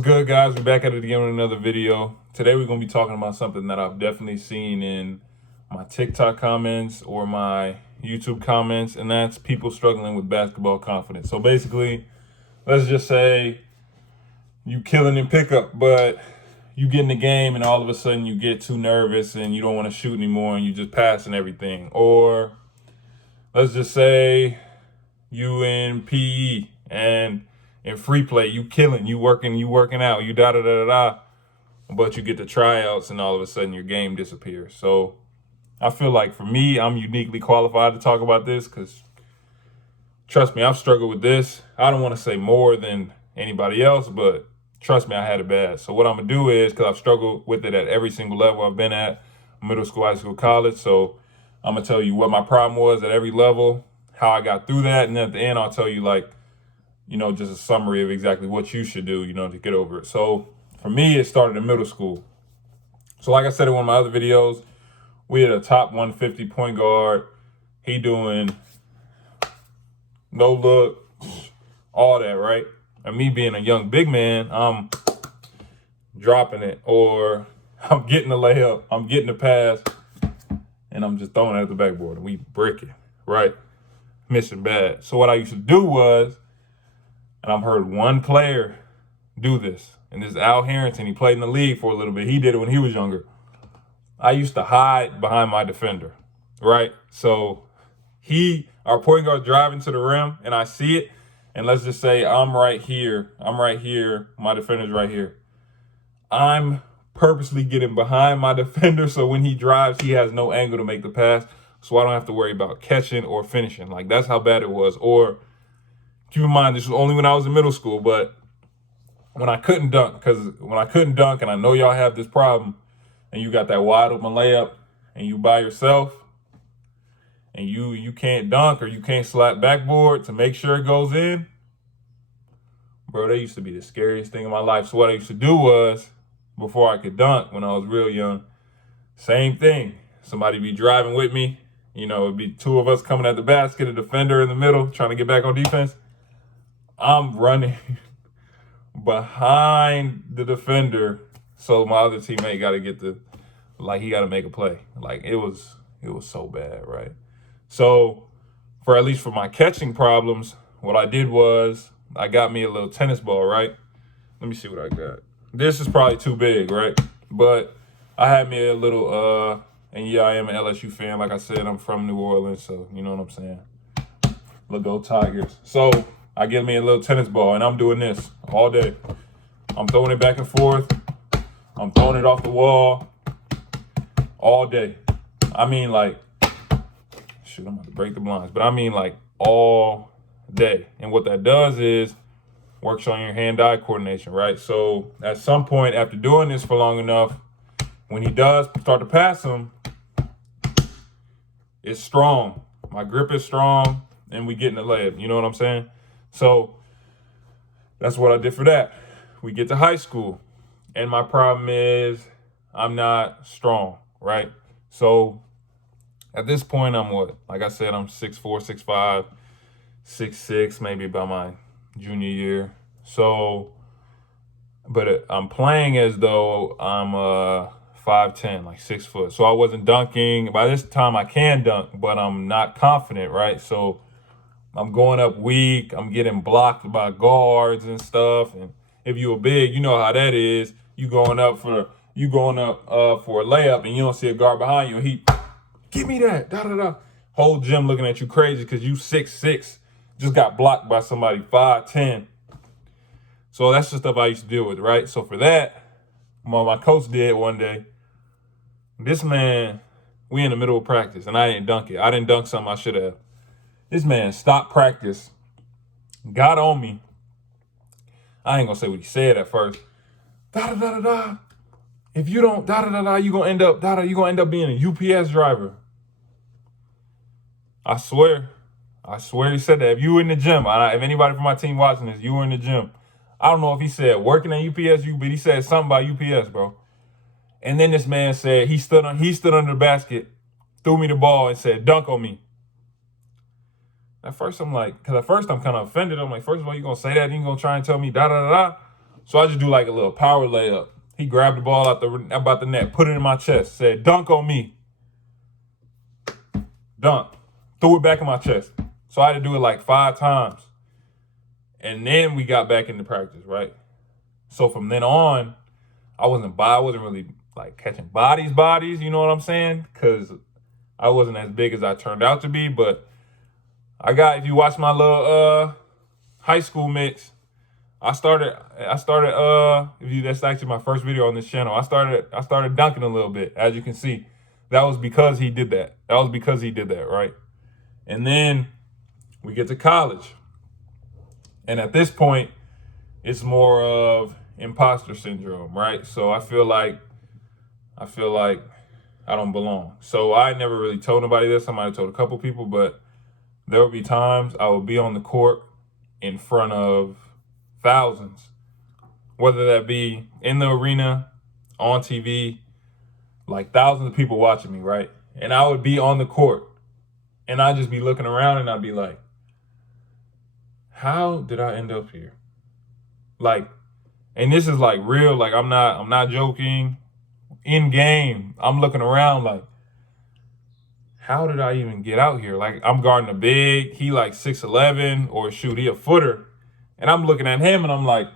What's good, guys? We're back at it again with another video. Today we're going to be talking about something that I've definitely seen in my TikTok comments or my YouTube comments, and that's people struggling with basketball confidence. So basically, let's just say you killing in pickup, but you get in the game and all of a sudden you get too nervous and you don't want to shoot anymore and you just passing everything. Or let's just say you in PE and in free play, you killing, you working out, you da-da-da-da-da, but you get the tryouts and all of a sudden your game disappears. So I feel like for me, I'm uniquely qualified to talk about this because trust me, I've struggled with this. I don't want to say more than anybody else, but trust me, I had it bad. So what I'm going to do is, because I've struggled with it at every single level I've been at, middle school, high school, college. So I'm going to tell you what my problem was at every level, how I got through that. And then at the end, I'll tell you just a summary of exactly what you should do, to get over it. So for me, it started in middle school. So like I said in one of my other videos, we had a top 150 point guard. He doing no look, all that, right? And me being a young big man, I'm dropping it, or I'm getting the layup, I'm getting the pass, and I'm just throwing it at the backboard, and we bricking, right? Missing bad. So what I used to do was, and I've heard one player do this, and this is Al Harrington. He played in the league for a little bit. He did it when he was younger. I used to hide behind my defender, right? So our point guard driving to the rim, and I see it, and let's just say I'm right here, my defender's right here. I'm purposely getting behind my defender so when he drives, he has no angle to make the pass, so I don't have to worry about catching or finishing. Like, that's how bad it was. Or keep in mind, this was only when I was in middle school, but when I couldn't dunk, and I know y'all have this problem, and you got that wide open layup, and you by yourself, and you can't dunk or you can't slap backboard to make sure it goes in, bro, that used to be the scariest thing in my life. So what I used to do was, before I could dunk when I was real young, same thing. Somebody be driving with me, it'd be two of us coming at the basket, a defender in the middle, trying to get back on defense. I'm running behind the defender, so my other teammate got to he got to make a play. Like, it was so bad, right? So at least for my catching problems, what I did was I got me a little tennis ball, right? Let me see what I got. This is probably too big, right? But I had me a little, and yeah, I am an LSU fan. Like I said, I'm from New Orleans, so you know what I'm saying. Let's go Tigers. So I get me a little tennis ball, and I'm doing this all day. I'm throwing it back and forth. I'm throwing it off the wall all day. I mean, shoot, I'm about to break the blinds. But I mean, all day. And what that does is works on your hand-eye coordination, right? So at some point, after doing this for long enough, when he does start to pass him, it's strong. My grip is strong, and we get in the layup. You know what I'm saying? So that's what I did for that. We get to high school, and my problem is I'm not strong, right? So at this point, I'm what? Like I said, I'm 6'4", 6'5", 6'6", maybe by my junior year. So, but I'm playing as though I'm 5'10", 6 foot. So I wasn't dunking. By this time, I can dunk, but I'm not confident, right? So I'm going up weak. I'm getting blocked by guards and stuff. And if you're big, you know how that is. You going up for a layup, and you don't see a guard behind you. And he, give me that, da-da-da. Whole gym looking at you crazy because you 6'6", just got blocked by somebody 5'10". So that's the stuff I used to deal with, right? So for that, what my coach did one day, this man, we in the middle of practice, and I didn't dunk it. I didn't dunk something I should have. This man stopped practice, got on me. I ain't gonna say what he said at first. Da-da-da-da-da. If you don't da-da-da-da, you're gonna end up being a UPS driver. I swear he said that. If you were in the gym, if anybody from my team watching this, you were in the gym. I don't know if he said working at UPS, but he said something about UPS, bro. And then this man said he stood under the basket, threw me the ball, and said, dunk on me. At first, I'm kind of offended. I'm like, first of all, you gonna say that, and you gonna try and tell me da-da-da-da? So I just do like a little power layup. He grabbed the ball about the net, put it in my chest, said, "Dunk on me." Dunk. Threw it back in my chest. So I had to do it like 5 times. And then we got back into practice, right? So from then on, I wasn't really like catching bodies, you know what I'm saying? Because I wasn't as big as I turned out to be. But if you watch my little high school mix, that's actually my first video on this channel. I started dunking a little bit, as you can see. That was because he did that. Right? And then we get to college. And at this point, it's more of imposter syndrome, right? So I feel like I don't belong. So I never really told nobody this. I might have told a couple people, but there would be times I would be on the court in front of thousands, whether that be in the arena, on TV, like thousands of people watching me, right? And I would be on the court and I'd just be looking around and I'd be like, how did I end up here? Like, and this is like real, like I'm not joking. In game, I'm looking around like, how did I even get out here? Like, I'm guarding a big, he like 6'11", or shoot, he a footer. And I'm looking at him and I'm like,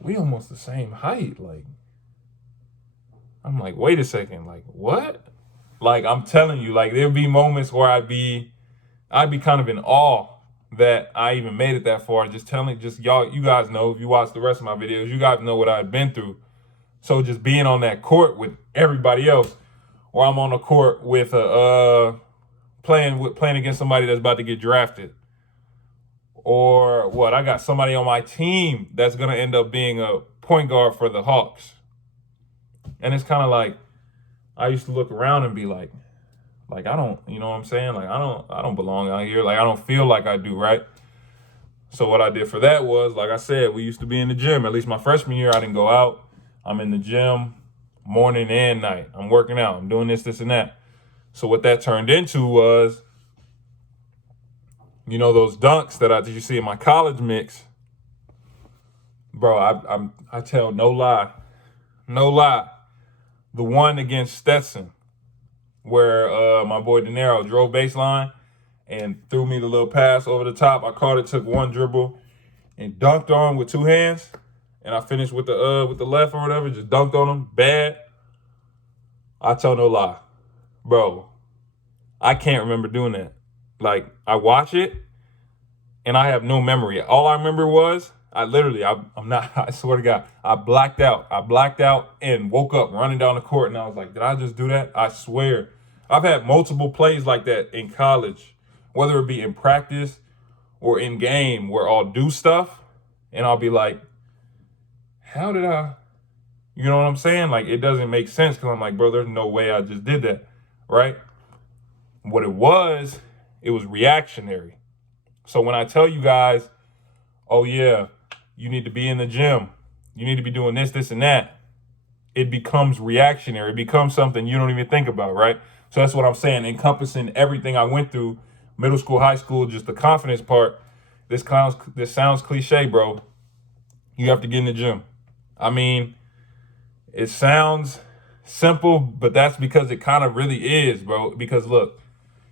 we almost the same height. Like, I'm like, wait a second, like what? Like, I'm telling you, like there'd be moments where I'd be kind of in awe that I even made it that far. Just y'all, you guys know, if you watch the rest of my videos, you guys know what I've been through. So just being on that court with everybody else, or I'm on the court with playing against somebody that's about to get drafted, or what, I got somebody on my team that's gonna end up being a point guard for the Hawks, and it's kind of like I used to look around and be like I don't, you know what I'm saying? Like I don't belong out here. Like I don't feel like I do, right? So what I did for that was, like I said, we used to be in the gym. At least my freshman year, I didn't go out. I'm in the gym morning and night. I'm working out. I'm doing this, and that. So what that turned into was, you know, those dunks that you see in my college mix, bro. I tell no lie, the one against Stetson, where my boy De Niro drove baseline and threw me the little pass over the top. I caught it, took one dribble, and dunked on with 2 hands. And I finished with the left or whatever, just dunked on him, bad. I tell no lie, bro. I can't remember doing that. Like, I watch it, and I have no memory. All I remember was, I swear to God, I blacked out and woke up running down the court, and I was like, did I just do that? I swear. I've had multiple plays like that in college, whether it be in practice or in game, where I'll do stuff, and I'll be like, how did you know what I'm saying? Like, it doesn't make sense, because I'm like, bro, there's no way I just did that, right? What it was reactionary. So when I tell you guys, oh yeah, you need to be in the gym, you need to be doing this, and that, it becomes reactionary. It becomes something you don't even think about, right? So that's what I'm saying, encompassing everything I went through, middle school, high school, just the confidence part. This sounds cliche, bro. You have to get in the gym. I mean, it sounds simple, but that's because it kind of really is, bro. Because look,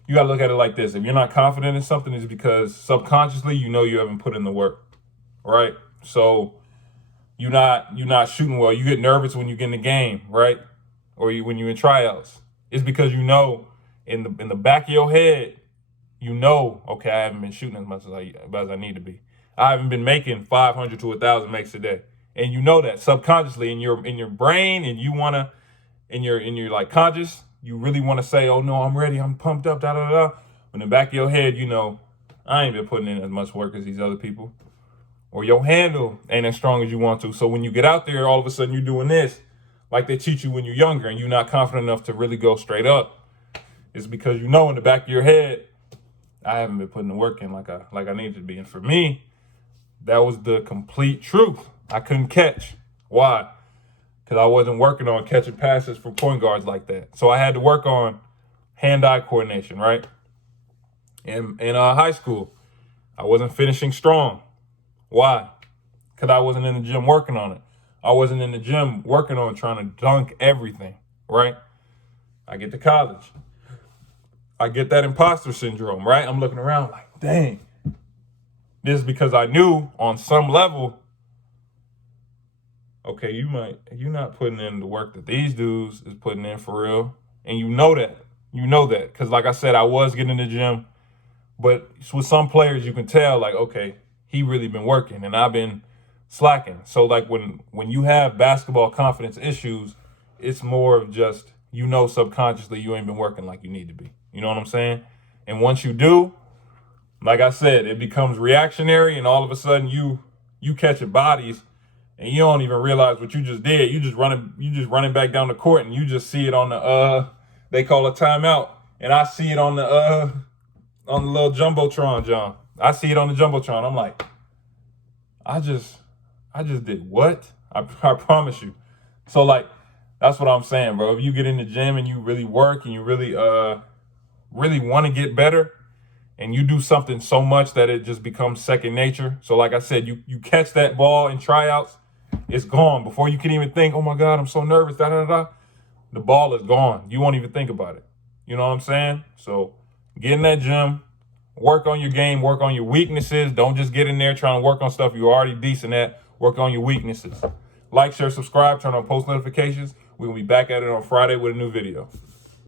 you gotta look at it like this. If you're not confident in something, it's because subconsciously you know you haven't put in the work, right? So you're not shooting well. You get nervous when you get in the game, right? Or when you're in tryouts. It's because you know in the back of your head, you know, okay, I haven't been shooting as much as I need to be. I haven't been making 500 to 1,000 makes a day. And you know that subconsciously in your brain, and you wanna, in your like conscious, you really want to say, oh no, I'm ready, I'm pumped up, da da da. But in the back of your head, you know, I ain't been putting in as much work as these other people. Or your handle ain't as strong as you want to. So when you get out there, all of a sudden you're doing this, like they teach you when you're younger, and you're not confident enough to really go straight up. It's because you know in the back of your head, I haven't been putting the work in like I needed to be. And for me, that was the complete truth. I couldn't catch. Why? Because I wasn't working on catching passes from point guards like that. So I had to work on hand-eye coordination, right? In high school, I wasn't finishing strong. Why? because I wasn't in the gym working on it. I wasn't in the gym working on trying to dunk everything, right? I get to college. I get that imposter syndrome, right? I'm looking around like, dang. This is because I knew on some level, okay, you're not putting in the work that these dudes is putting in for real. And you know that. You know that. Because like I said, I was getting in the gym. But with some players, you can tell, like, okay, he really been working and I've been slacking. So like when you have basketball confidence issues, it's more of just, subconsciously you ain't been working like you need to be. You know what I'm saying? And once you do, like I said, it becomes reactionary, and all of a sudden you catching bodies and you don't even realize what you just did. You just running back down the court, and you just see it on the they call a timeout, and I see it on the little jumbotron, John. I see it on the jumbotron. I'm like, I just did what? I promise you. So like, that's what I'm saying, bro. If you get in the gym and you really work and you really want to get better, and you do something so much that it just becomes second nature. So like I said, you catch that ball in tryouts, it's gone. Before you can even think, oh my God, I'm so nervous, the ball is gone. You won't even think about it. You know what I'm saying? So get in that gym, work on your game, work on your weaknesses. Don't just get in there trying to work on stuff you're already decent at. Work on your weaknesses. Like, share, subscribe, turn on post notifications. We'll be back at it on Friday with a new video.